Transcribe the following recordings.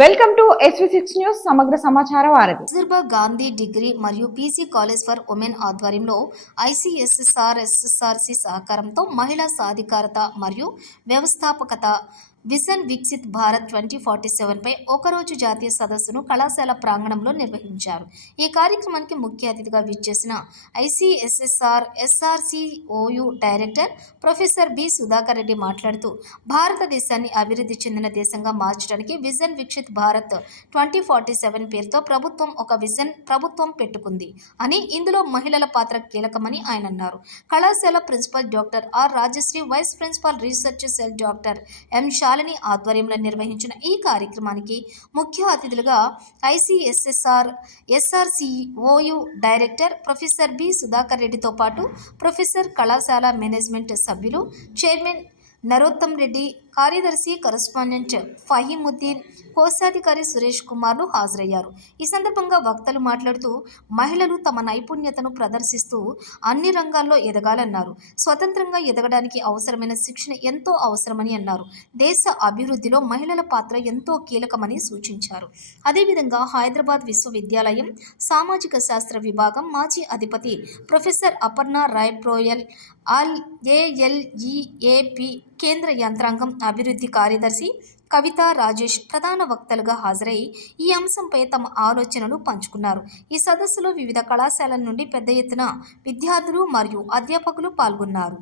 Welcome to SV6 news సమగ్ర సమాచార వారధి. కస్తూర్బా గాంధీ డిగ్రీ మరియు పీజీ కాలేజ్ ఫర్ ఉమెన్ ఆధ్వర్యంలో ICSSR SSRC సహకారంతో మహిళా సాధికారత మరియు వ్యవస్థాపకత విజన్ వికసిత్ భారత్ 2047 పై ఒకరోజు జాతీయ సదస్సును కళాశాల ప్రాంగణంలో నిర్వహించారు. ఈ కార్యక్రమానికి ముఖ్య అతిథిగా విచ్చేసిన ICSSR SRCOU director professor B Sudhakar Reddy మాట్లాడుతూ, భారతదేశాన్ని అభివృద్ధి చెందిన దేశంగా మార్చడానికి విజన్ వికసిత్ భారత్ 2047 పేరుతో ప్రభుత్వం పెట్టుకుంది అని, ఇందులో మహిళల పాత్ర కీలకమని ఆయన అన్నారు. కళాశాల principal doctor R Rajashree, vice principal research cell doctor M Shalini ఆధ్వర్యంలో నిర్వహించిన ఈ కార్యక్రమానికి ముఖ్య అతిథులుగా ICSSR SRCOU director professor B Sudhakar రెడ్డితో పాటు ప్రొఫెసర్, కళాశాల మేనేజ్మెంట్ సభ్యులు, చైర్మన్ నరోత్తం రెడ్డి, కార్యదర్శి కరస్పాండెంట్ ఫహీముద్దీన్, కోశాధికారి సురేష్ కుమార్లు హాజరయ్యారు. ఈ సందర్భంగా వక్తలు మాట్లాడుతూ, మహిళలు తమ నైపుణ్యతను ప్రదర్శిస్తూ అన్ని రంగాల్లో ఎదగాలన్నారు. స్వతంత్రంగా ఎదగడానికి అవసరమైన శిక్షణ ఎంతో అవసరమని అన్నారు. దేశ అభివృద్ధిలో మహిళల పాత్ర ఎంతో కీలకమని సూచించారు. అదేవిధంగా హైదరాబాద్ విశ్వవిద్యాలయం సామాజిక శాస్త్ర విభాగం మాజీ అధిపతి ప్రొఫెసర్ అపర్ణ రాయ్ ప్రోయల్, ALEAP కేంద్ర యంత్రాంగం అభివృద్ధి కార్యదర్శి కవిత రాజేష్ ప్రధాన వక్తలుగా హాజరై ఈ అంశంపై తమ ఆలోచనలు పంచుకున్నారు. ఈ సదస్సులో వివిధ కళాశాలల నుండి పెద్ద ఎత్తున విద్యార్థులు మరియు అధ్యాపకులు పాల్గొన్నారు.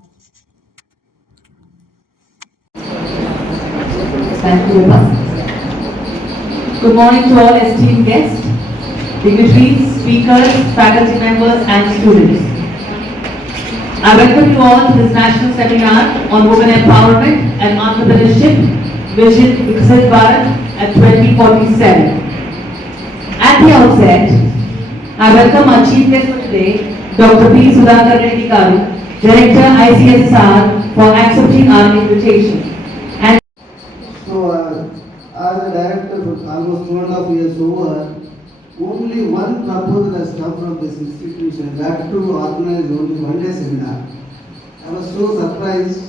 Good morning to all esteemed guests, dignitaries, speakers, faculty members and students. I welcome you all to this national seminar on women empowerment and entrepreneurship, Vision Viksit Bharat at 2047. At the outset, I welcome our chief guest for today, Dr. P. Sudhakar Reddy Garu, Director ICSSR, for accepting our invitation. And so, as a director for almost 2.5 years over, only one proposal has come from this institution, that to organize only one day seminar. I was so surprised